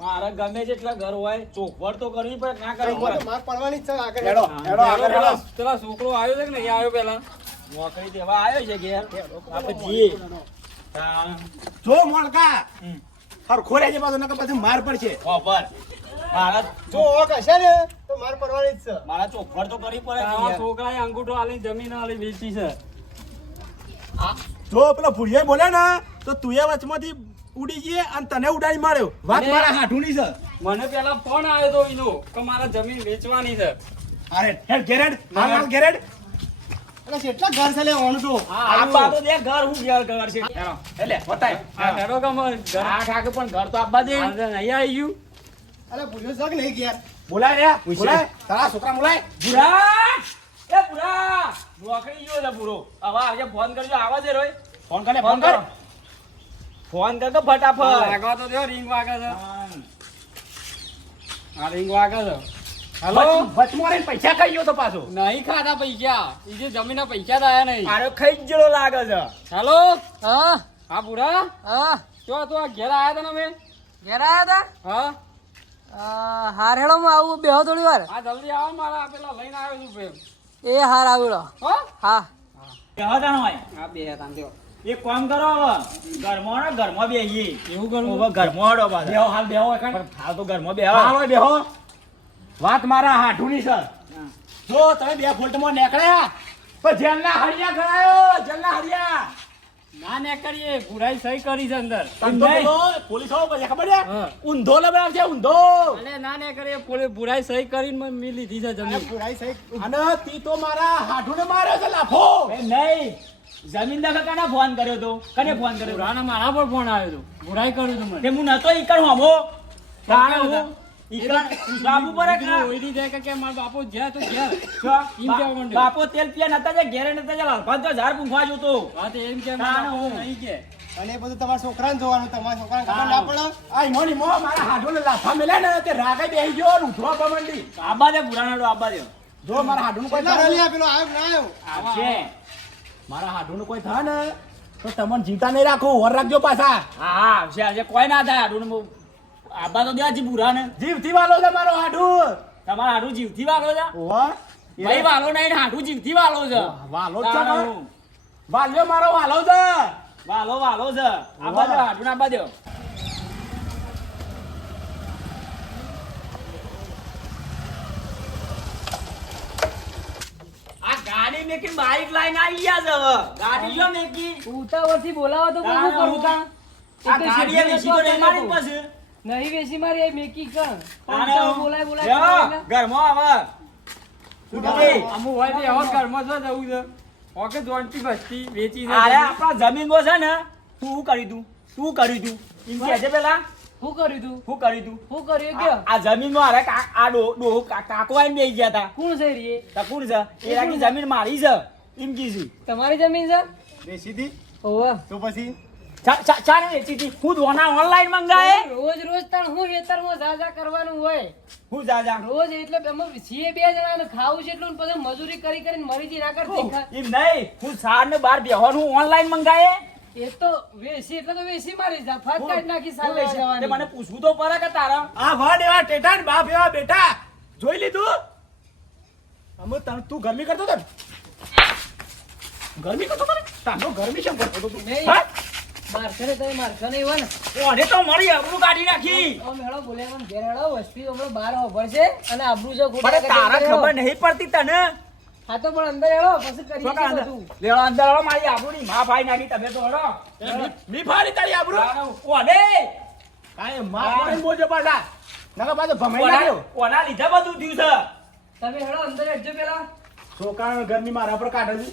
મારા ગમે જેટલા ઘર હોય ચોખવટ તો કરવી પડે ના કરવી પેલા છોકરો આવ્યો છે કે નહીં આવ્યો પેલા નોકરી દેવા આવ્યો છે ઘેર આપણે જઈએ જો મોણકા હરખો રહેજે પાછો નકર પછી માર પડશે ખબર મારા જો ઓક હશે ને તો માર પડવાની જ છે મારા ચોખવટ તો કરવી પડે છોકરાએ અંગૂઠો આલી જમીન આલી વેચી છે જો પેલા ભુડિયા બોલે ને તો તું એ વચમાંથી ઉડી ગઈ અને તને ઉડાડી માર્યો વાત મારા હાઠુની છે મને પેલા ફોન આવ્યો તો એનો કે મારા જમીન વેચવાની છે અરે હેડ ગેરેડ માર ગેરેડ એટલે કેટલા ઘર છે લે ઓણ તો આ બાતો દે ઘર હું ઘર છે એટલે બતાય આ હેડો કે ઘર આ ઠાકે પણ ઘર તો આપવા દે નહીં આવી ગયું અરે ભુડિયો છે કે નહીં ગયા બોલાય રે બોલાય તારા છોકરા બોલાય બુરા એ બુરા નોકરી ગયો છે પૂરો હવે આજે ફોન કરજો આવા દે રોય ફોન કર ફોન કર ફોન કર કે ફટાફટ લાગવા તો દે રિંગ વાગે છે આ રિંગ વાગે છે હેલો વચમાં પૈસા ખાઈ ગયો તો પાછો નહીં ખાધા પૈસા ઈ જે જમીનના પૈસા જ આયા નહીં અરે ખાઈ જ જેલો લાગે છે હેલો હા હા બુરા હા તો આ ઘેર આયા હતા ને અમે ઘેર આયા હા હતા હાર હેડો માં આવું બેહો થોડી વાર હા જલ્દી આવો મારા પેલા લઈને આવ્યો છું પ્રેમ એ હાર આવેલો હો હા કેવા તાણ હોય હા બે હતા દેવો એક કામ કરો ઘરમાં બેહીએ એવું કરું હવે ઘરમાં આડો પાછા બેહો હાલ બેહો પણ હાલ તો ઘરમાં બેહો હાલો બેહો વાત મારા હાઠુની છે જો તમે 2 ફોલ્ટમાં નીકળ્યા પણ જેલના હરિયા ગણાયો જેલના હરિયા ના ને કરીએ બુરાઈ સહી કરી છે અંદર પોલીસ આવો પછી ખબર છે ઊંધો લબડાવ છે ઊંધો અલે ના ને કરીએ બુરાઈ સહી કરીને મેં લીધી છે જમીન બુરાઈ સહી અને તી તો મારા હાઠુને માર્યો છે લાફો એ નહીં જમીન દાખલ કને ફોન કર્યો તો કને ફોન કર્યો બુરાના મારા પર ફોન આવ્યો તો બુરાઈ કર્યું તો મને તે હું નતો ઈકણ હોમો તાણે હું ઈકણ બાપુ પર ઓઈડી જાય કે માર બાપો જ્યા તો જ્યા ઈમ કેવા માંડ્યો બાપો તેલ પિયા નતા જે ઘેરે નતા જે 5000 પૂંખવા જોતો હા તે એમ કે તાણે હું નહીં કે અને એ બધું તમારા છોકરાને જોવાનું તમારા છોકરાને ખબર ના પડે આ મોની મો મારા હાડોને લાફા મેલે ને તે રાગે બેહી ગયો ને ઉઠવા પમંડી આબા દે બુરાનાડો આબા દે જો મારા હાડોનું કોઈ રલિયા પેલો આવ ના આવ્યો આવશે મારા હાડોનું કોઈ થાય ને તો તમને જીવતા નહીં રાખો ઓર રાખજો પાછા હા હા આવશે આજે કોઈ ના થાય હાડું આબા તો દેવાજી બુરા ને જીવથી વાલો છે મારો હાડું તમારા હાડું જીવથી વાલો છે ઓહો ભાઈ વાલો નહીં હાડું જીવથી વાલો છે વાલો છે વાલ્યો મારો વાલો છે વાલો છે આબા દે હાડું આબા દે આ ગાડી મેકી બાઈક લઈને આવી ગયા છે હવે ગાડી જો મેકી ઉતાવળથી બોલાવો તો હું કરું તા આ ગાડી એ વેચી તો નહીં મારી પાસે નહીં વેચી મારી એ મેકી કણ તારે બોલાય ઘરમાં આવે અમુ હોય તે હવે ઘરમાં જો જવું છે ઓકે જોણતી બસ્તી વેચી છે અરે આપણા જમીનમાં છે ને તું શું કર્યું તું એમ કે છે પેલા શું કર્યું તું શું કર્યું તું શું કર્યું કે આ જમીનમાં અરે આ ડોહો કાકો આવીને બેસી ગયા હતા કોણ છે રે તા કોણ છે એ રાખી જમીન મારી છે એમ કીધું તમારી જમીન છે બેસીથી ઓવા તો પછી ચાને વેચી હતી હું દોના ઓનલાઈન મંગાએ રોજ તાણ હું ખેતરમાં જા કરવાનું હોય હું જા રોજ એટલે અમે છીએ 2 જણા ને ખાવું છે એટલું પછી મજૂરી કરીને મરી જી ના કરતી એમ નહીં હું સાર ને બાર બેહવાનું ઓનલાઈન મંગાએ એ તો વેસી એટલે તો વેસી મારી જા ફાટ કાઢ નાખી સાલ લઈ જવાની મને પૂછવું તો પડે કે તારા આ વાડ એવા ટેટા ને બાપ એવા બેટા જોઈ લીધું અમે તું ગરમી કરતો તો ગરમી કરતો તો તાનો ગરમી કેમ કરતો તો નહીં મારખને તમે મારખને એવા ને ઓને તો મળી આબરૂ કાઢી નાખી ઓ મેળો બોલે મને ઘેર હેડો વસ્તી હમણાં બહાર ખબર છે અને આબરૂ જો પણ તારા ખબર નહીં પડતી તને હા તો પણ અંદર હેડો પછી કરીએ છે બધું લેવો અંદર હેડો મારી આબરૂની માં ભાઈ નાખી તમે તો હેડો મી ફાડી તારી આબરૂ ઓને કાય માં કોણ બોલજો પાડા નકા પાછો ભમાઈ નાખ્યો ઓના લીધે બધું થયું છે તમે હેડો અંદર હેડજો પેલા છોકરાને ગરમી મારા પર કાઢી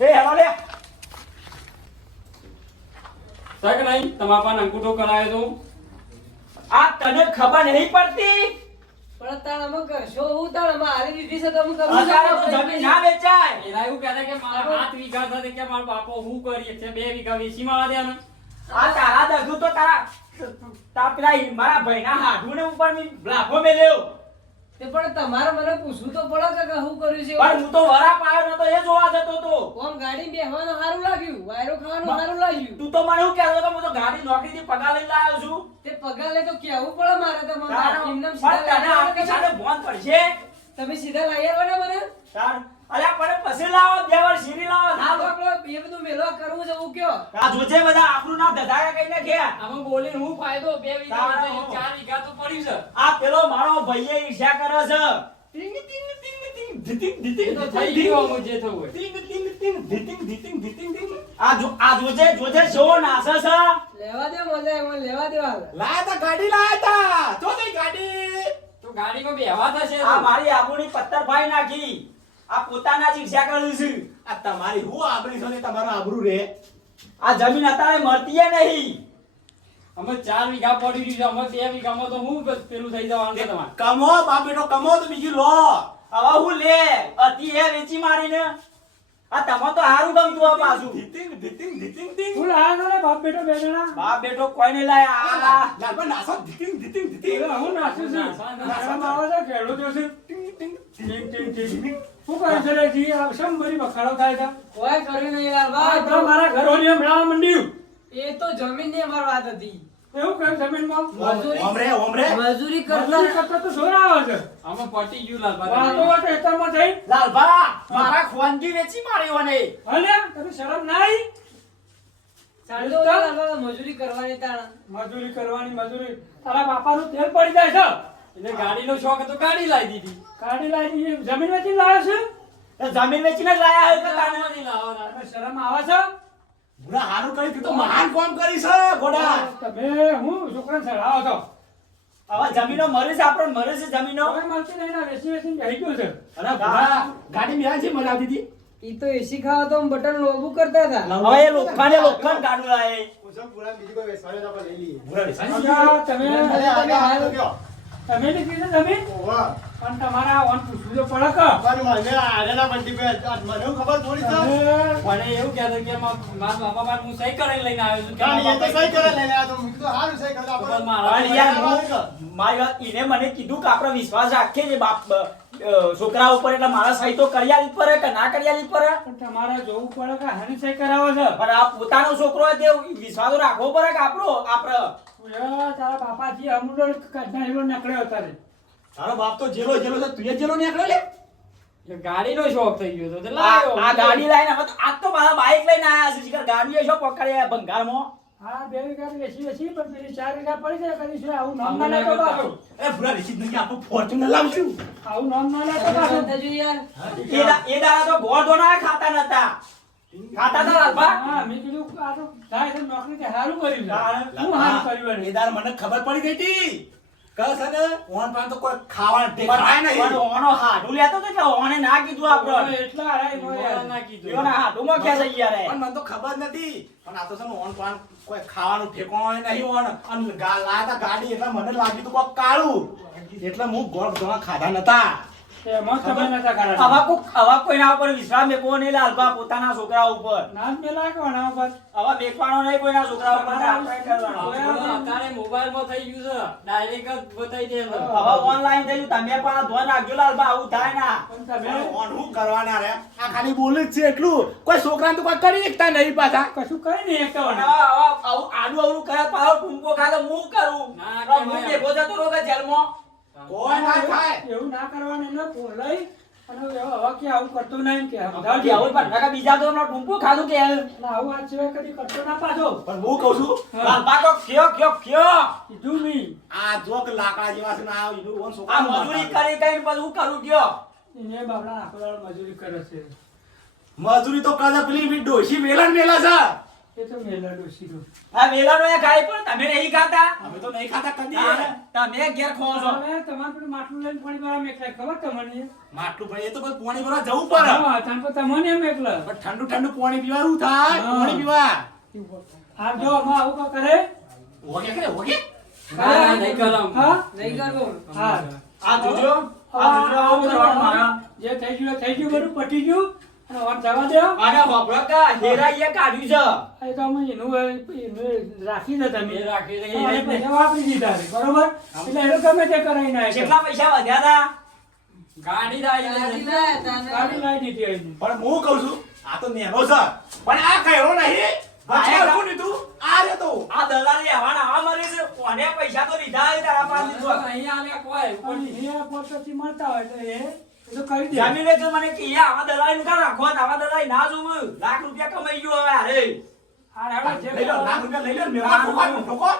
એ હેડો લે સક નહીં તમારા પાસે અંગૂઠો કરાયો તો આ તને ખબર નહીં પડતી પણ તાણ અમે કરશો હું તાણ અમે હારી દીધી છે તો અમે કરવું અત્યારે તો જમીન ના વેચાય એલા એવું કહેતા કે મારા 7 વીઘા છે કે મારા બાપો હું કરીએ છે 2 વીઘા વેચી માવા દેવાના આ તારા દગુ તો તારા પેલા મારા ભાઈના હાડુને ઉપર મી લાફો મેલ્યો તે પણ તમારે મને પૂછવું તો પડે કે શું કર્યું છે પણ હું તો વરાપ આવ્યો નતો એ જોવા જતો તો. કોમ ગાડી બેહવાનું સારું લાગ્યું વાયરો ખાવાનું સારું લાગ્યું તું તો મને શું કહેતો કે હું તો ગાડી નોકરીથી પગાર લઈને લાવ્યો છું. તે પગાર લે તો કેવું પડે મારે તો મને તારો- એમને પણ સીધા તને આપણી સાથે ભોન પડશે. તમે સીધા લઈ આવો ને મને તાર- અલ્યા પણ પછી લાવો દેવળ શીરી લાવો આ થાળ. તો આપણે એ બધું મેલવા કરવું છે હું કયો આ જોજે બધા આપણું નામ ધધાયા કઈ નાખ્યા. આમાં બોલીને હું ફાયદો 2 વીઘા તારો- નહીં, 4 વીઘા તો પડ્યું છે આ પેલો મારો ભાઈએ ઈર્ષ્યા કરે છે. ટીંગ ટીંગ ટીંગ ટીંગ ધીટિંગ ધીટિંગ એ તો થઈ ગયું અમુક જે થવું હોય. ટીંગ ટીંગ ટીંગ ધીટિંગ ધીટિંગ ધીટિંગ ટીંગ. આ જોજે શો નાસે છે. લેવા દે મજા મને લેવા દે હાલ લાયા તા ગાડી લાયા તા તો તઈ ગાડી તો ગાડીમાં બેહવા થશે આ મારી આબરૂની પત્તર ભાઈ નાખી. આ પોતાના જ ઈર્ષ્યા કર્યું છે. આ તમારી હું આબરી છો ને તમારો આબરૂ રે આ જમીન અત્યારે મળતી ય નહીં. અમે 4 વીઘા પડી ગયું છે અમે 2 વીઘામાં તો હું બસ પેલું થઈ જવાનું છે તમારે કમો બાપ બેટો કમો તો બીજું લો હવે હું લે અતિ હે વેચી મારીને. આ તમે તો હારું ગમતું આ પાછું. ધીટિંગ ધીટિંગ ધીટિંગ ધીટિંગ ફૂલ આયા ને બાપ બેટો બે જણા બાપ બેટો કોઈ નહીં લાયા. આ લાલબા નાસો ધીટિંગ ધીટિંગ ધીટિંગ હું નાચું છું નાચવામાં આવે છે ખેડૂત છે ટીંગ ટીંગ ટીંગ ટીંગ ટીંગ શું કરે છે રે જી આ શમ બરી બખાડો થાય છે કોઈ કર્યું નહીં યાર ભાઈ તો મારા ઘરોની હમણાં મંડ્યું એ તો જમીન ની અમાર વાત હતી એવું કઈ જમીનમાં ઓમરે મજૂરી કરતા તો જોર આવે છે આમાં પટી ગયું લાલબા વાતો ખેતરમાં જઈ લાલભા મારા ખોનજી વેચી માર્યો ને. અલે તને શરમ નાઈ ચાલો લાલબા મજૂરી કરવાની તાણા મજૂરી કરવાની મજૂરી તારા બાપાનું તેલ પડી જાય છે એટલે ગાડીનો શોખ હતો ગાડી લાવી દીધી ગાડી લાવી દીધી જમીન વેચી લાવ્યો છે એ જમીન વેચીને જ લાયા હોય કે તાને? તને શરમ આવે છે પૂરા હારું કરી તું તો મહાન કામ કરી છે ગોડા તમે હું છોકરા ચડાવો છો હવે જમીનો મરે છે આપણને મરે છે જમીનો. હવે મળતી નહીં ના વેચી વેચીને બેહી ગયું છે અરે ભૂરા ગાડી મેં છે મજા આવતી હતી ઈ તો એસી ખાવા તો બટન લોબુ કરતા હતા હવે એ લોખંડ ગાડું લાય. ભૂરા તમે ને કીધું તમે પણ તમારા વન પૂછવું તો પડે કે મને એવું કહેતો કે મારા બાપા બાદ હું સહી કરીને લઈને આવ્યો છું કે પણ યાર મારી વાત ઈને મને કીધું કે આપણે વિશ્વાસ રાખીએ છે બાપ છોકરા ઉપર એટલે મારા સહી તો કરી આલી પડે કે ના કરી આલી પડે. પણ તમારે જોવું પડે કે હાની સહી કરાવો છે પણ આ પોતાનો છોકરો હોય તે વિશ્વાસ તો રાખવો પડે કે આપણે તારા બાપાજી અમૂલો કાઢનારો નીકળ્યો તારે તારો બાપ તો જેલો જેલો છે તું જેલો નીકળ્યો લે ગાડીનો શોખ થઈ ગયો તો આ ગાડી લઈને હવે તો આજ તો મારા બાઈક લઈને આયા છે શિખર ગાડીએ શું પકડ્યા ભંગારમાં. હા 2 વીઘા વેચી વેચી પણ પેલી 4 વીઘા પડી જાય કદી છે આવું નામ ના લેતો પાછો એ ભૂરા રીચી નહીં આપણું ફોર્ચ્યુનર લાવશું આવું નામ ના લેતો પાછો એ દાડા તો ગોળ દોના ખાતા નતા. ખાતા હતા લાલભા? હા મેં કીધું આ તો થાય છે નોકરી તે સારું કર્યું છે હું સારું કર્યું એને. એદાર મને ખબર પડી ગઈ હતી કહે છે ને ઓન પાન તો કોઈ ખાવાનું ટેકાય પણ નહીં ઓનો હાડું લેતો તો એટલે ઓને ના કીધું આપણે. એટલા હરાય મોયા ના કીધું એઓના હાડુંમાં ક્યાં છે યાર એ? પણ મને તો ખબર નથી પણ આ તો છે ને ઓન પાન કોઈ ખાવાનું ઠેકાણું નહીં ઓન અને લાયા તા ગાડી એટલે મને લાગ્યું તું કોક કાળું એટલે હું ગોળ ધોણા ખાધા નતા એમાં તમે નતા કાઢ્યા. આવા કોઈના ઉપર વિશ્વાસ મેકવો નહીં લાલભા પોતાના છોકરા ઉપર. નામ પેલા કોના ઉપર આવા મેકવાનો નહીં કોઈના છોકરા ઉપર ને આપણે કરવાનો. અત્યારે મોબાઈલમાં થઈ ગયું છે ડાયરેક્ટ જ બતાવી દે છે. હવે ઓનલાઈન થયું તમે પણ આ ધ્યાન રાખજો લાલભા આવું થાય ના. પણ તમે ઓન હું કરવાના રે આ ખાલી બોલે જ છે એટલું કોઈ છોકરાને તો કોઈ કરી શકતા નહીં પાછા કશું કઈ નહીં એક પણ આવું આડું અવળું કરે પાછો ટૂંકો ખાતો હું કરું. ના, તો હું ભેગો જતો રહું કે જેલમાં. કોઈ ના થાય એવું ના કરવાનું એને બોલાય અને હવે કે આવું કરતો નહીં કે બાકી આવું પણ નકર બીજા તો ટૂંકો ખાધું કે આવું આ સિવાય કદી કરતો ના પાછો પણ હું કહું છું લાલભા તો ખ્યો. કીધું નહીં આ જોક લાકડા જેવા છે ને આ ઈનું ઓન આ છોકરા મજૂરી કરી કરીને પછી હું કરું કયો. એને બાપડા આખો દાડો મજૂરી કરે છે મજૂરી તો કરે પેલી બી ડોશી વેલણ મેલા છે એ તો મેલા ડોસી તો આ વેલાનો એ ખાય પણ તમે નહીં ખાતા. અમે તો નહીં ખાતા કદી તમે ઘેર ખો છો. હવે તમારે પેલું માટલું લઈને પાણી ભરવા મેકલાય ખબર તમને માટલું ભાઈ એ તો પછી પાણી ભરવા જવું પડે હા તાન તો તમને એમ એકલા પણ ઠંડુ ઠંડુ પાણી પીવાનું થાય હા. પાણી પીવા આ જો આમાં આવું કો કરે ઓકે કરે ઓકે હા નહીં કરવું હા આ જોજો આવું કરવાનું મારા. જે થઈ ગયું બધું પટી ગયું અને વાત જવા દો અને હોભળો કે હેરાઈએ કાઢ્યું છે. એ તો અમે એનું રાખી દે તમે રાખી દે પૈસા વાપરી દીધા છે, બરોબર એટલે એ ગમે તે કરાવીને આવે છે. કેટલા પૈસા વધ્યા હતા? ગાડી લાવી દીધી અહીં. પણ હું કહું છું આ તો નેનો છે પણ આ કહેવો નહીં વચ્ચે હરખું લીધું આ રે તો આ દલાલી આવાના આવા મરી છે કોને પૈસા તો લીધા છે તારા પાસે તો અહીં આલ્યા કોઈ પણ એ પોતાથી મળતા હોય તો એ તો કરી દે. જમીને જો મને કીએ આવા દલાલી નું કામ રાખો આવા દલાલી ના જોવું લાખ રૂપિયા કમાઈ ગયો હવે અરે આ હેડો જે લઈ લો લાખ રૂપિયા લઈ લો મેવા ઠોકો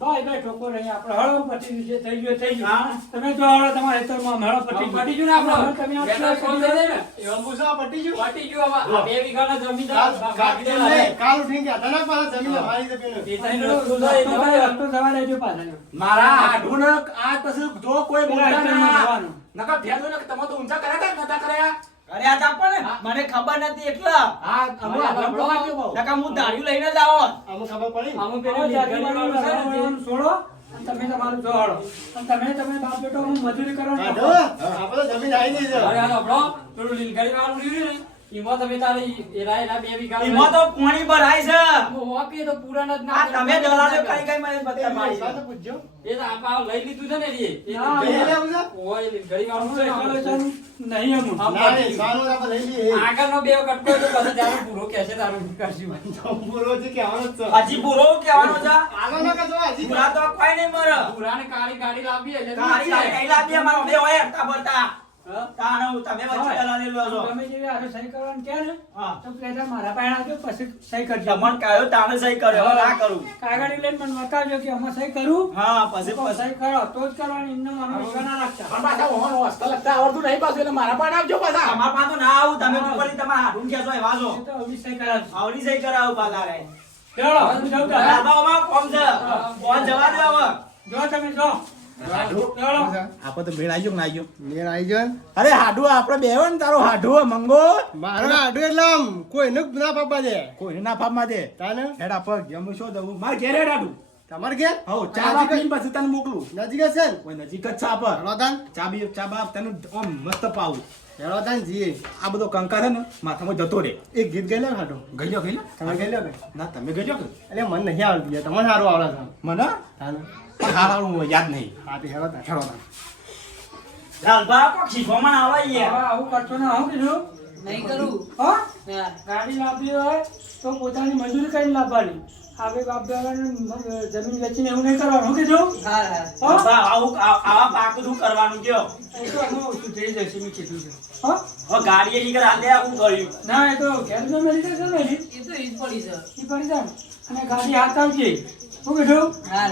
ભાઈ ભાઈ ઠોકો રહી આપણે હળો પટી જે થઈ ગયો થઈ ગયો. હા. તમે જો હળો તમારા હેતરમાં હળો પટી ગયું. પટી ગયું ને આપણો. હવે તમે બેટા આપણે કોલ દઈ દે ને. એવા પૂછો પટી ગયું પટી ગયું હવે. આ 2 વીઘાના જમીન કાલ ઉઠીને ગયા તને પાછા જમીન મારી દે પેલો રસ્તો જવા દેજો પાછા. મારા હાડું આ પછી જો કોઈ પેલા બોલતા હેતરમાં ના જવાનું. નકર ભેદો ને તમે તો ઊંચા કર્યા તા નતા કર્યા અરે આ તા પણ મને ખબર નથી એટલા આ અમે આપણો વાક્ય બહુ નકા હું દાઢી લઈને જ આવો અમુક ખબર પડી આમાં હવે પેલું જાતિવાળું લીલગરી વાળું છે ને જે- લગાવવાનું છોડો અને તમે તમારું જો હળો. અને તમે બાપ બેટો હું મજૂરી કરવાનું કાઢો આપણે તો જમીન આવી ગઈ છે અરે આ આપણો પેલું લીલગરી વાળું રહ્યું ને એમાં તમે તારે એના 2 વીઘા એમાં તો પાણી ભરાય છે હોકી તો પુરાણ જ આ ના તમે દલાલો કઈ કઈ મને બતા મારી વાત તો પૂછજો એ તો આપા લઈ લીધું છે ને એ ના, લઈ લેવું છે ઓય લીલગરી વાળું હું છે એકલો ને. ચાલું નહીં અમુક. ના નહીં સારું આપણે લઈ લઈએ આગળનો 2 કટકો તો પછી તારો પૂરો કહેશે તારું કરશું બોલો છે કહેવાનો જ છે હજી પૂરો કહેવાનો છે આગળ ના કરજો હજી પૂરા તો કોઈ નહીં મરે પુરાને કાળી ગાડી લાવી એટલે તારી ગાડી નહીં લાવી અમારો બે હોય હરતા ભરતા હા? તાણું તમે વચ્ચે દલાલી લો છો તમે જેવી હારે સહી કરવાનું કહે ને હા તો પહેલા મારા પાસે આવજો પછી સહી કરજો. તમને કહ્યું તાણે સહી કર્યો હવે ના કરું કાગળ લઈને મને બતાવજો કે આમાં સહી કરું હા પછી તો સહી કરો તો જ કરવાની એમને મને વિશ્વાસ ના રાખતા. પણ પાછા ઓહો હસતા લગતા આવડતું નહીં પાછું એટલે મારા પાસે આવજો પાછા તમારા પાસે તો ના આવું તમે ઉપરથી તમારા હાડું ખેંચો એવા છો એ તો હવે સહી કરાવજો. આવડી સહી કરાવું પાછા રે ચાલો હું જાઉં તારે. લાભામાં કોમ છે કોણ જવા દે હવે જો તમે જો ચાલો. આપણે તો ભેળ આવી ગયો ને આવી ગયો મેળ આવી ગયો ને. અરે હાડુ આપણે બેહો ને તારો હાડુ મંગો મારો આડું એટલે આમ કોઈને ના પાપા દે કોઈને ના ફામમાં દે તાને હેડ આપ જમું શું દઉં માર ઘેર હેડ હાડુ તમારે ઘેર હો ચા બા પીને પછી તને મોકલું નજીક જ છે ને કોઈ નજીક જ ચા પર હેલો તાન ચા બા તને આમ મસ્ત પાવું હેલો તાન જીએ આ બધો કંકા છે ને માથામાં જતો રે એક ગીત ગઈ લે ખાટો ગઈ લો તમે ગઈ લે કે ના તમે ગઈ લો કે એટલે મને નહીં આવડતું યાર તમને સારું આવડે છે મને તાને પણ હારાનું યાદ નહીં હા તે હેલો તાન હેલો તાન લાલભા કોક શીખવામાં ના આવે હવે યાર આવું કરશો ને આવું કીધું નહીં કરું હા હા. ગાડી લાવવી હોય તો પોતાની મજૂરી કરીને લાવવાની આવે બાપ દાદાને જમીન વેચીને એવું નહીં કરવાનું શું કીધું હા હા હા? આવા પાક શું કરવાનું કયો એ તો આમાં ઓછું થઈ જશે મેં કીધું છે હા? હવે ગાડીએ ઈ કર હાલે આવું કર્યું ના એ તો ઘેર જો મેળી જશે ને એ તો ઈ જ પડી છે એ પડી જાય અને ગાડી હાથ આવજે શું કીધું હા